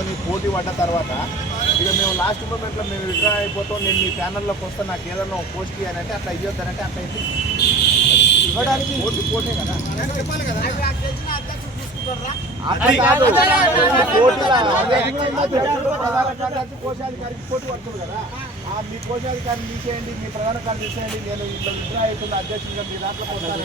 అనుకొని పోటీ పడ్డ తర్వాత ఇక మేము లాస్ట్ మూమెంట్లో మేము విడ్రా అయిపోతాం నేను మీ ప్యానల్లోకి వస్తే నాకు ఏదన్నా పోస్ట్ అని అంటే అట్లా ఇవ్వద్దని అంటే అట్లా అయితే ఇవ్వడానికి పోటీ పోటీ కదా? కోశాధికారికి పోటీ పడుతుంది కదా? మీ కోశాధికారిని తీసేయండి మీ ప్రధాన కార్యదర్శి తీసేయండి. నేను ఇట్లా విడ్రా అవుతున్న అధ్యక్షుడిగా మీ దాంట్లో పోతాను.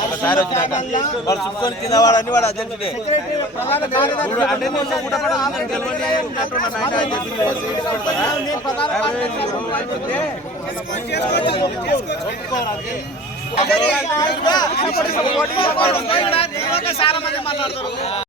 ఒకసారి వచ్చినాక వాడు చుట్టుకొని కింద వాడని వాడు ఊటపడ చాలా మంది మాట్లాడతారు